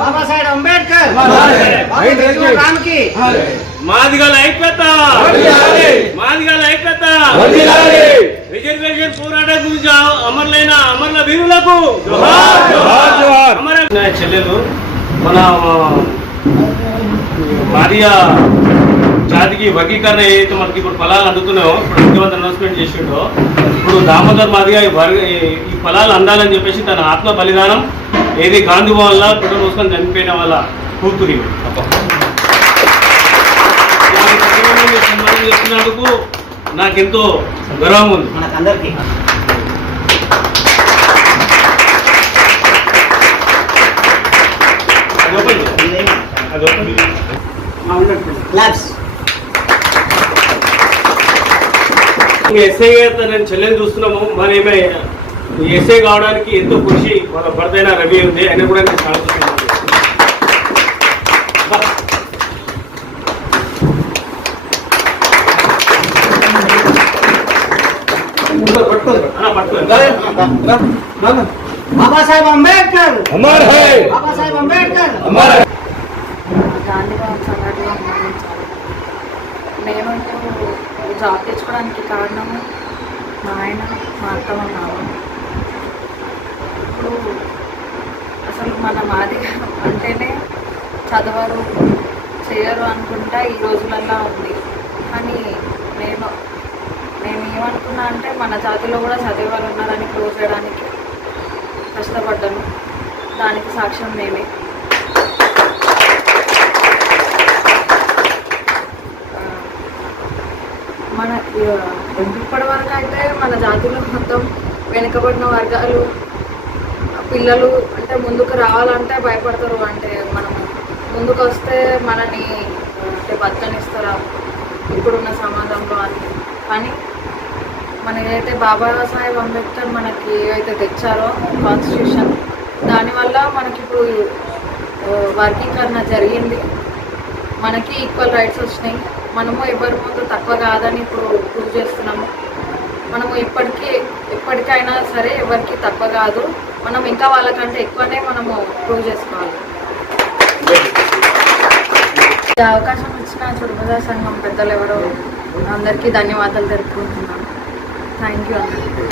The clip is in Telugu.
बाबा साहेब अंबेडकर మాదిగల ఐక్యత మాదిగల ఐక్యత రిజర్వేషన్ పోరాట గురించి అమరులైన అమరుల వీరులకు చెల్లెలు మన మాదిగ జాతికి వర్గీకరణ ఏదైతే మనకి ఇప్పుడు ఫలాలు అందుతున్నాయో ఇప్పుడు ముఖ్యమంత్రి అనౌన్స్మెంట్ చేసిండో ఇప్పుడు దామోదర్ మాదిగ ఈ ఫలాలు అందాలని చెప్పేసి తన ఆత్మ బలిదానం ఏది గాంధీ వల్ల పెట్రోల్ పోసుకొని చనిపోయిన వాళ్ళ కూతురి సన్మానం చేస్తున్నందుకు నాకెంతో గర్వంగా ఉంది. మనకందరికీ ఎస్ఐ నేను చెల్లెని చూస్తున్నాము. మన ఏమే ఎస్ఐ కావడానికి ఎంతో కృషి మన భర్తైన రవి ఉంది. ఆయన కూడా నేను చాలా बाबा साहेब अंबेडकर अमर है, बाबा साहेब अंबेडकर अमर है. నేను జాబ్ తెచ్చుకోవడానికి కారణము మా ఆయన మా అత్తమ్మ మామ. ఇప్పుడు అసలు మన మాదిగ అంటేనే చదవరు చేయరు అనుకుంటా ఈ రోజులల్లో ఉంది. కానీ నేను ఏమనుకున్నా అంటే మన జాతిలో కూడా చదివే వాళ్ళు ఉన్నారని ప్రూవ్ చేయడానికి కష్టపడ్డాను. దానికి సాక్ష్యం నేనే. మన ఇప్పటి వరకు అయితే మన జాతిలో మొత్తం వెనుకబడిన వర్గాలు పిల్లలు అంటే ముందుకు రావాలంటే భయపడతారు. అంటే మనం ముందుకు వస్తే మనని అంటే బతకనిస్తారా ఇప్పుడున్న సమాజంలో అని. కానీ మన ఏదైతే బాబా సాహెబ్ అంబేద్కర్ మనకి ఏవైతే తెచ్చారో కాన్స్టిట్యూషన్, దానివల్ల మనకి ఇప్పుడు వర్గీకరణ జరిగింది. మనకి ఈక్వల్ రైట్స్ వచ్చినాయి. మనము ఎవరి ముందు తక్కువ కాదని ఇప్పుడు ప్రూవ్ చేస్తున్నాము. మనము ఎప్పటికైనా సరే ఎవరికి తక్కువ కాదు. మనం ఇంకా వాళ్ళకంటే ఎక్కువనే మనము ప్రూవ్ చేసుకోవాలి. ఈ అవకాశం ఇచ్చిన చుడుపద సంఘం పెద్దలు ఎవరో అందరికీ ధన్యవాదాలు తెలుపుకుంటున్నాను. థ్యాంక్ యూ అందరికీ.